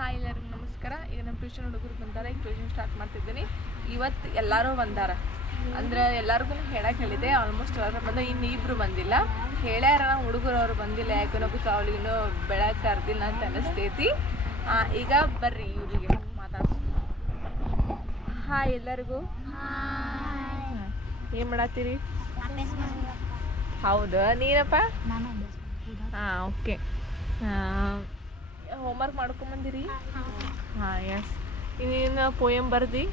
Hi ಎಲ್ಲರಿಗೂ ನಮಸ್ಕಾರ. ಈಗ ನಮ್ಮ ಟ್ಯೂಷನ್ ಹುಡುಗರು ಬಂದಾರ. ಈಗ ಟ್ಯೂಷನ್ ಸ್ಟಾರ್ಟ್ ಮಾಡ್ತಿದ್ದೀನಿ. ಇವತ್ತು ಎಲ್ಲರೂ ಬಂದಾರ. ಅಂದ್ರೆ ಎಲ್ಲರಿಗೂ ಹೇಳಕ್ಕೆ ಹೇಳಿದೆ ಆಲ್ಮೋಸ್ಟ್ ಎಲ್ಲರೂ ಬಂದ. ಇನ್ನು ಇಬ್ರು ಬಂದಿಲ್ಲ. ಹೇಳ್ಯಾರ ಹುಡುಗರು ಅವ್ರು ಬಂದಿಲ್ಲ. ಯಾಕೆ ನಮಗೆ ಅವ್ಳಿಗಿನ್ನೂ ಬೆಳಗ್ಗೆ ಕರ್ದಿಲ್ಲ ಅಂತ ಅನಿಸ್ತೈತಿ. ಈಗ ಬರ್ರಿ ಇವರಿಗೆ ಮಾತಾಡ್ಸಿ ಹಾಯ್ ಎಲ್ಲರಿಗೂ. ಏನು ಮಾಡತ್ತೀರಿ? ಹೌದಾ? ನೀನಪ್ಪ? ಹಾಂ ಓಕೆ ಹೋಮ್ವರ್ಕ್ ಮಾಡ್ಕೊಂಬಂದಿರಿ? ಹಾಂ ಎಸ್ ಇನ್ನೇನು ಪೋಯಮ್ ಬರ್ದಿ?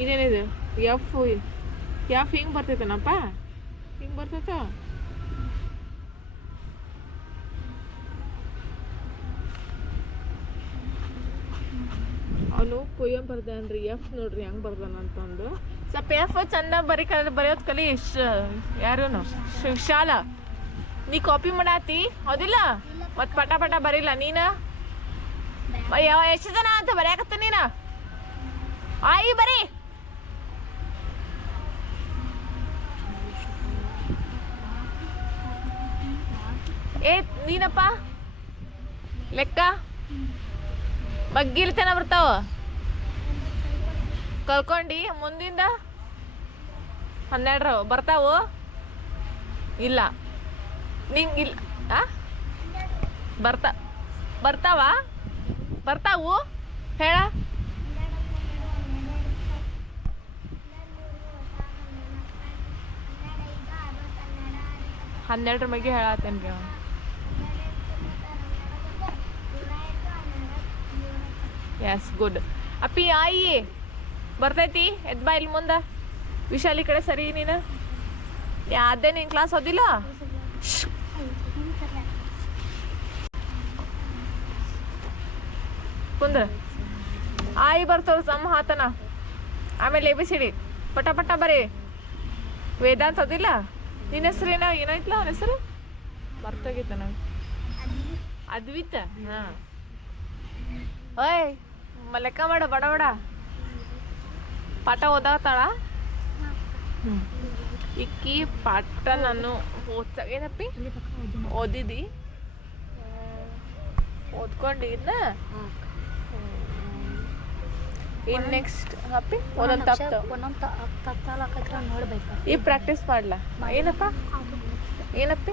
ಇನ್ನೇನಿದು? ಎಫ್ ಎಫ್ ಹಿಂಗೆ ಬರ್ತೈತೇನಪ್ಪ? ಹಿಂಗೆ ಬರ್ತೈತ? ಅವನು ಪೊಯಮ್ ಬರ್ದಾನ್ರಿ ಎಫ್ ನೋಡ್ರಿ ಹೆಂಗೆ ಬರ್ದಾನ ಅಂತಂದು. ಸ್ವಲ್ಪ ಎಫ್ ಚಂದ ಬರೀ ಕಲ ಬರೆಯೋದು ಕಲಿ ಯಾರು ಶಾಲಾ. ನೀ ಕಾಪಿ ಮಾಡಾತಿ? ಹೌದಿಲ್ಲ? ಮತ್ ಪಟ ಪಟ ಬರಿಲ್ಲ, ನೀನ? ಎಷ್ಟು ಜನ ಅಂತ ಬರ್ಯಾಕತ್ತ ನೀನ? ಆಯಿ, ಬರಿ. ಏ, ನೀನಪ್ಪ? ಲೆಕ್ಕ? ಬಗ್ಗಿಲ್ತನ ಬರ್ತಾವ? ಕಲ್ಕೊಂಡಿ ಮುಂದಿಂದ ಹನ್ನೆರಡು ಬರ್ತಾವು? ಇಲ್ಲ. ನಿಂಗೆ ಇಲ್ಲ ಆ? ಬರ್ತಾ, ಬರ್ತಾವ? ಬರ್ತಾವು ಹೇಳ. ಹನ್ನೆರಡರ ಬಗ್ಗೆ ಹೇಳತ್ತೇನೆ ರೀ ಎಸ್ ಗುಡ್ ಅಪ್ಪಿ, ಆಯಿ, ಬರ್ತೈತಿ? ಎದ್ ಬಾ ಇಲ್ಲಿ ಮುಂದೆ. ವಿಶಾಲಿ ಕಡೆ ಸರಿ ನೀನು? ಯಾವ್ದೇ ನಿನ್ ಕ್ಲಾಸ್ ಓದಿಲ್ಲ? ಕುಂದ್ರ. ಆಯಿ ಬರ್ತಾವ ಸಮ ಹಾತನ. ಆಮೇಲೆ ಎ ಬಿ ಸಿ ಪಟ ಪಟ ಬರೀ. ವೇದಾಂತ ಅದಿಲ್ಲ ನಿನ್ನ ಹೆಸರು ಏನೋ ಏನಾಯ್ತಲ್ಲ ಅವನ ಹೆಸರು? ಬರ್ತೋಗಿತ್ತ ನಂಗೆ ಅದ್ವಿತ? ಹಾಂ. ಓಯ್ ಲೆಕ್ಕ ಮಾಡ, ಬಡ ಬಡ. ಪಾಠ ಓದಾತಾಳ? ಇಕ್ಕಿ ಪಾಠ ನಾನು ಓದ್ಸ, ಏನಪ್ಪಿ? ಓದಿದಿ? ಓದ್ಕೊಂಡಿದ್ನ? ಇನ್ ನೆಕ್ಸ್ಟ್ ಹಪ್ಪಿ ಒಂದೊಂದು ತಪ್ಪ ಒಂದೊಂದು ತಪ್ಪಾಲಕತ್ರ ನೋಡ್ಬೇಕು. ಈ ಪ್ರಾಕ್ಟೀಸ್ ಮಾಡ್ಲಾ? ಏನಪ್ಪ? ಏನಪ್ಪಿ?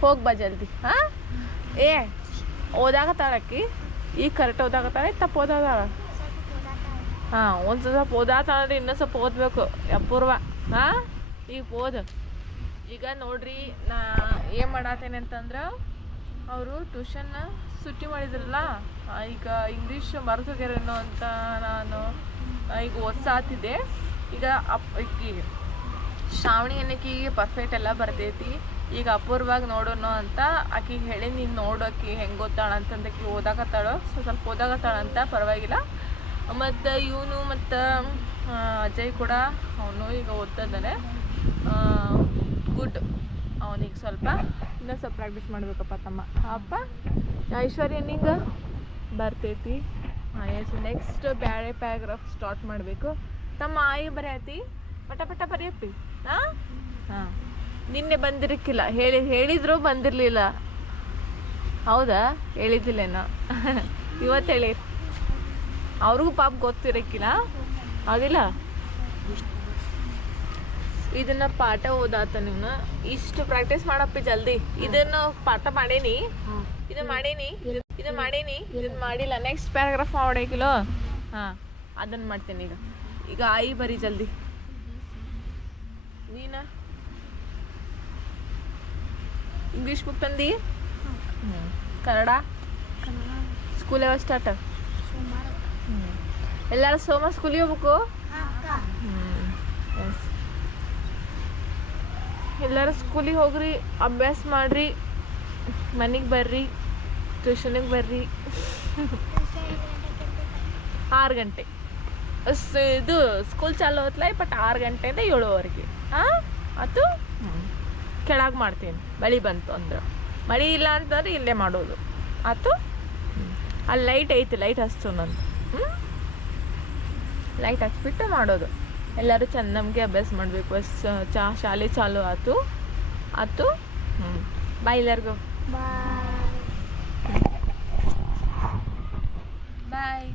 ಹೋಗಿ ಬಾ ಜಲ್ದಿ. ಹಾ? ಏ ಓದಾಕತ್ತಾಳಕ್ಕಿ ಈ ಕರೆಕ್ಟ್ ಓದಾಕತ್ತಾಳೆ ತಪ್ಪು ಓದಾತಾಳ ಹಾಂ ಒಂದು ಸ್ವಲ್ಪ ಓದಾತಾಳ ಅಂದ್ರೆ ಇನ್ನೂ ಸ್ವಲ್ಪ ಓದ್ಬೇಕು. ಅಪೂರ್ವ. ಹಾಂ? ಈಗ ಓದು. ಈಗ ನೋಡ್ರಿ ನಾ ಏನು ಮಾಡತ್ತೇನೆ ಅಂತಂದ್ರೆ ಅವರು ಟ್ಯೂಷನ್ ಸುಟ್ಟಿ ಮಾಡಿದ್ರಲ್ಲ, ಈಗ ಇಂಗ್ಲೀಷ್ ಮರ್ತೋಗ್ಯಾರೇನೋ ಅಂತ ನಾನು, ಈಗ ಓದ್ಸಾತಿದ್ದೆ. ಈಗ ಅಪ್ ಈಕಿ ಶ್ರಾವಣಿ ಅನ್ನಕ್ಕಿಗೆ ಪರ್ಫೆಕ್ಟ್ ಎಲ್ಲ ಬರ್ತೈತಿ. ಈಗ ಅಪೂರ್ವಾಗಿ ನೋಡೋಣ ಅಂತ ಆಕಿಗೆ ಹೇಳಿ, ನೀನು ನೋಡು ಆಕಿ ಹೆಂಗೆ ಓದ್ತಾಳ ಅಂತಂದು ಆಕಿ ಓದಾಕತ್ತಾಳು. ಸೊ, ಸ್ವಲ್ಪ ಓದಾಕತ್ತಾಳ ಅಂತ ಪರವಾಗಿಲ್ಲ. ಮತ್ತು ಇವನು ಮತ್ತು ಅಜಯ್ ಕೂಡ ಅವನು ಈಗ ಓದ್ತಾ ಇದ್ದಾನೆ ಗುಡ್ ಅವನಿಗೆ ಸ್ವಲ್ಪ ಇನ್ನೂ ಸ್ವಲ್ಪ ಪ್ರಾಕ್ಟೀಸ್ ಮಾಡಬೇಕಪ್ಪ ತಮ್ಮ. ಅಪ್ಪ ಐಶ್ವರ್ಯ ನಿಂಗೆ? ಬರ್ತೈತಿ. ಹಾಂ ಎಸ್ ನೆಕ್ಸ್ಟ್ ಬ್ಯಾಳೆ ಪ್ಯಾರಾಗ್ರಾಫ್ ಸ್ಟಾರ್ಟ್ ಮಾಡಬೇಕು. ತಮ್ಮ ಆಯಿ ಬರೆಯತಿ? ಪಟ ಪಟ ಬರೆಯಪ್ಪಿ. ಹಾಂ? ಹಾಂ. ನಿನ್ನೆ ಬಂದಿರಕ್ಕಿಲ್ಲ ಹೇಳಿ ಹೇಳಿದ್ರು ಬಂದಿರಲಿಲ್ಲ. ಹೌದಾ? ಹೇಳಿದ್ದಿಲ್ಲೇನೋ. ಇವತ್ತು ಹೇಳಿ ಅವ್ರಿಗೂ ಪಾಪ ಗೊತ್ತಿರಕ್ಕಿಲ್ಲ ಹೌದಿಲ್ಲ? ಇದನ್ನ ಪಾಠ ಓದಾತ ನೀವು ಇಷ್ಟು ಪ್ರಾಕ್ಟೀಸ್ ಮಾಡಪ್ಪಿ ಜಲ್ದಿ. ಇದನ್ನ ಪಾಠ ಮಾಡೇನಿ. ಇದು ಮಾಡೇನಿ. ಇದು ಮಾಡೇನಿ. ಇದನ್ನ ಮಾಡಿಲ್ಲ. ನೆಕ್ಸ್ಟ್ ಪ್ಯಾರಾಗ್ರಾಫ್ ಮಾಡಬೇಕಿಲ್ಲೋ ಹಾ ಅದನ್ನ ಮಾಡ್ತೇನೆ ಈಗ. ಈಗ ಆಯಿ ಬರಿ ಜಲ್ದಿ. ನೀನ? ಇಂಗ್ಲೀಷ್ ಬುಕ್ ತಂದಿ. ಕನ್ನಡ? ಸ್ಕೂಲ್ ಯಾವಾಗ ಸ್ಟಾರ್ಟ್ ಎಲ್ಲರೂ ಸೋಮ ಸ್ಕೂಲಿಗೆ ಹೋಗ್ಬೇಕು? ಎಸ್ ಎಲ್ಲರೂ ಸ್ಕೂಲಿಗೆ ಹೋಗ್ರಿ, ಅಭ್ಯಾಸ ಮಾಡ್ರಿ, ಮನೆಗೆ ಬರ್ರಿ, ಟ್ಯೂಷನಿಗೆ ಬರ್ರಿ. ಆರು ಗಂಟೆ. ಇದು ಸ್ಕೂಲ್ ಚಾಲು ಹೋತ್ಲ ಬಟ್ ಆರು ಗಂಟೆಯಿಂದ ಏಳುವರೆಗೆ. ಹಾಂ ಅದು ಕೆಳಗೆ ಮಾಡ್ತೀನಿ. ಮಳೆ ಬಂತು ಅಂದ್ರೆ. ಮಳೆ ಇಲ್ಲ ಅಂತಂದ್ರೆ ಇಲ್ಲೇ ಮಾಡೋದು. ಆತು? ಅಲ್ಲಿ ಲೈಟ್ ಐತಿ, ಲೈಟ್ ಹಚ್ತು ಹ್ಞೂ ಲೈಟ್ ಹಚ್ಬಿಟ್ಟು ಮಾಡೋದು. ಎಲ್ಲರೂ ಚೆಂದ ನಮಗೆ ಅಭ್ಯಾಸ ಮಾಡಬೇಕು. ಚಾ ಶಾಲೆ ಚಾಲು ಆತು. ಆತು. ಹ್ಞೂ ಬಾಯ್ ಎಲ್ಲರಿಗೂ. ಬಾಯ್. ಬಾಯ್.